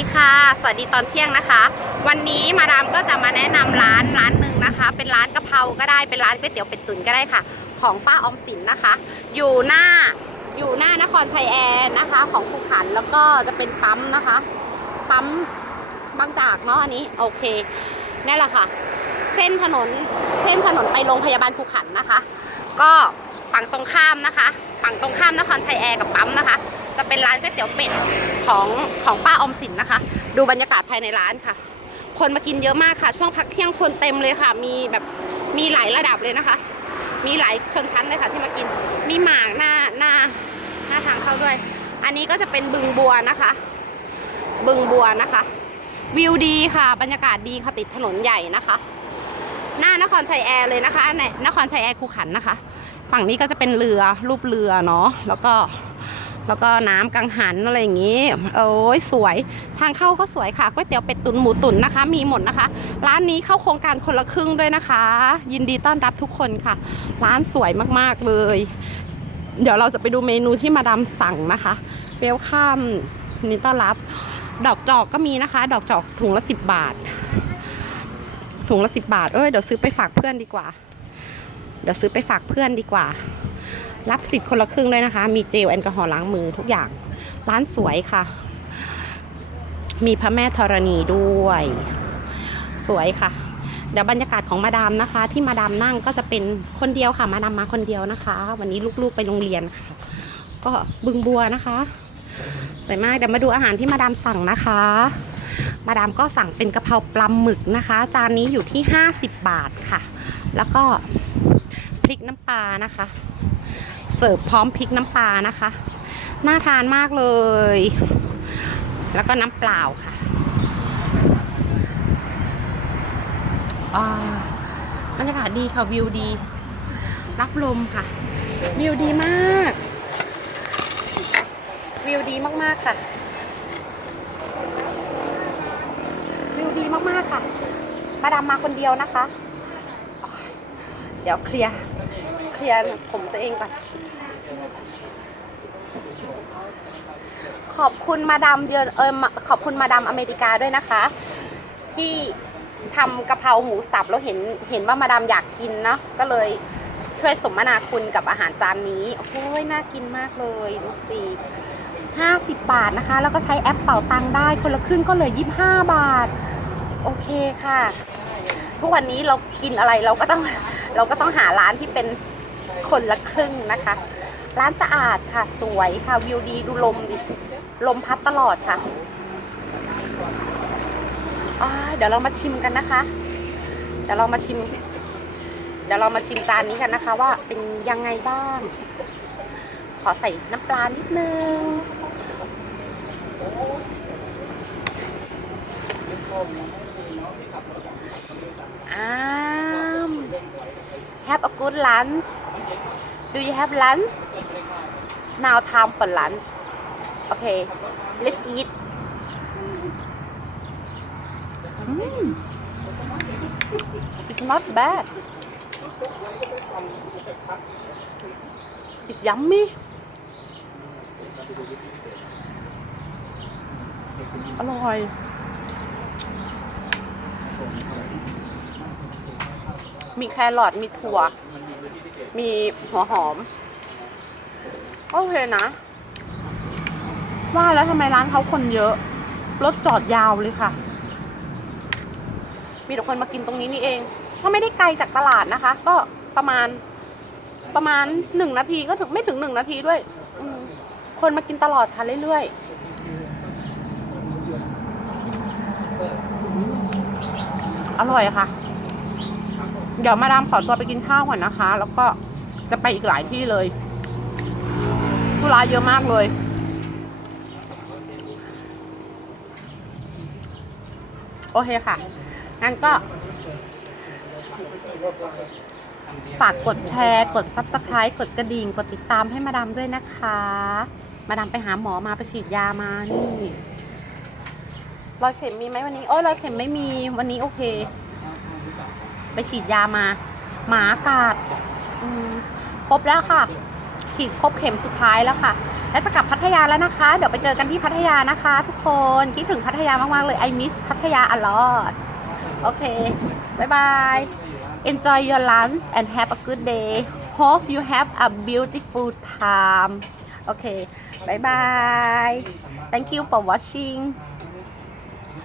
ดีค่ะ สวัสดีตอนเที่ยงนะคะ วันนี้มาดามก็จะมาแนะนำร้านร้านหนึ่งนะคะ เป็นร้านกะเพราก็ได้เป็นร้านก๋วยเตี๋ยวเป็ดตุ๋นก็ได้ค่ะ ของป้าออมสินนะคะ อยู่หน้าอยู่หน้านครชัยแอร์นะคะ ของภูขันแล้วก็จะเป็นปั๊มนะคะ ปั๊มบางจากเนาะอันนี้โอเคนี่แหละค่ะ เส้นถนนเส้นถนนไปโรงพยาบาลภูขันนะคะ ก็ฝั่งตรงข้ามนะคะ ฝั่งตรงข้ามนครชัยแอร์กับปั๊มนะคะ จะเป็นร้านก๋วยเตี๋ยวเป็ดของของป้าอมสินนะคะ ดูบรรยากาศภายในร้านค่ะ คนมากินเยอะมากค่ะ ช่วงพักเที่ยงคนเต็มเลยค่ะ มีแบบมีหลายระดับเลยนะคะ มีหลายชนชั้นเลยค่ะที่มากิน มีหมากหน้าหน้าหน้าทางเข้าด้วย อันนี้ก็จะเป็นบึงบัวนะคะ บึงบัวนะคะ วิวดีค่ะ บรรยากาศดีค่ะติดถนนใหญ่นะคะ หน้านครชัยแอร์เลยนะคะในนครชัยแอร์คูขันนะคะ ฝั่งนี้ก็จะเป็นเรือรูปเรือเนาะแล้วก็ แล้วก็น้ำกังหันอะไรอย่างนี้โอ้ยสวยทางเข้าก็สวยค่ะก๋วยเตี๋ยวเป็ดตุ๋นหมูตุ๋นนะคะ มีหมดนะคะ ร้านนี้เข้าโครงการคนละครึ่งด้วยนะคะ ยินดีต้อนรับทุกคนค่ะ ร้านสวยมากๆเลย เดี๋ยวเราจะไปดูเมนูที่มาดามสั่งนะคะเวลคัมนี่ต้อนรับ ดอกจอกก็มีนะคะ ดอกจอกถุงละสิบบาท ถุงละสิบบาทเอ้ยเดี๋ยวซื้อไปฝากเพื่อนดีกว่า เดี๋ยวซื้อไปฝากเพื่อนดีกว่า รับสิทธิ์คนละครึ่งด้วยนะคะ มีเจลแอลกอฮอล์ล้างมือทุกอย่าง ร้านสวยค่ะ มีพระแม่ธรณีด้วย สวยค่ะเดี๋ยวบรรยากาศของมาดามนะคะ ที่มาดามนั่งก็จะเป็นคนเดียวค่ะ มาดามมาคนเดียวนะคะ วันนี้ลูกๆไปโรงเรียนค่ะ ก็บึงบัวนะคะ สวยมากเดี๋ยวมาดูอาหารที่มาดามสั่งนะคะ มาดามก็สั่งเป็นกะเพราปลาหมึกนะคะ จานนี้อยู่ที่ 50 บาทค่ะ แล้วก็พริกน้ำปลานะคะ เสิร์ฟพร้อมพริกน้ำปลานะคะ น่าทานมากเลย แล้วก็น้ำเปล่าค่ะบรรยากาศดีค่ะวิวดี รับลมค่ะ วิวดีมาก วิวดีมากๆค่ะ วิวดีมากๆค่ะมาดามมาคนเดียวนะคะ เดี๋ยวเคลียร์ เคลียร์ผมตัวเองก่อน ขอบคุณมาดามเยอเออมขอบคุณมาดามอเมริกาด้วยนะคะ ที่ทำกะเพราหมูสับแล้วเห็นเห็นว่ามาดามอยากกินเนาะก็เลยช่วยสมนาคุณกับอาหารจานนี้โอ้โหน่ากินมากเลยดูสิ50 บาทนะคะ แล้วก็ใช้แอปเป่าตังได้คนละครึ่งก็เลย25 บาท โอเคค่ะ ทุกวันนี้เรากินอะไรเราก็ต้องเราก็ต้องหาร้านที่เป็นคนละครึ่งนะคะ ร้านสะอาดค่ะสวยค่ะวิวดีดูลมดิลมพัดตลอดค่ะเดี๋ยวเรามาชิมกันนะคะ เดี๋ยวเรามาชิม เดี๋ยวเรามาชิมจานนี้กันนะคะ ว่าเป็นยังไงบ้าง ขอใส่น้ำปลานิดนึง Um, have a good lunch. Do you have lunch? Now time for lunch. Okay, let's eat. Mm. It's not bad. It's yummy. อร่อย มีแครอทมีถั่ว มีหัวหอม โอเคนะ ว่าแล้วทำไมร้านเขาคนเยอะ รถจอดยาวเลยค่ะ มีแต่คนมากินตรงนี้นี่เอง ก็ไม่ได้ไกลจากตลาดนะคะ ก็ประมาณประมาณหนึ่งนาทีก็ถึงไม่ถึงหนึ่งนาทีด้วย คนมากินตลอดค่ะเรื่อยๆ อร่อยค่ะ เดี๋ยวมาดามขอตัวไปกินข้าวก่อนนะคะ แล้วก็จะไปอีกหลายที่เลยธุระเยอะมากเลย โอเคค่ะ งั้นก็ ฝากกดแชร์ กด Subscribe กดกระดิ่ง กดติดตามให้มาดามด้วยนะคะ มาดามไปหาหมอมาไปฉีดยามานี่รอยเข็มมีไหมวันนี้ โอ้ยรอยเข็มไม่มี วันนี้โอเค ไปฉีดยามา หมากัดครบแล้วค่ะ ฉีดครบเข็มสุดท้ายแล้วค่ะ แล้วจะกลับพัทยาแล้วนะคะ เดี๋ยวไปเจอกันที่พัทยานะคะ ทุกคนคิดถึงพัทยามากๆเลย I miss พัทยา a lot โอเคบายบาย enjoy your lunch and have a good day hope you have a beautiful time โอเคบายบาย thank you for watching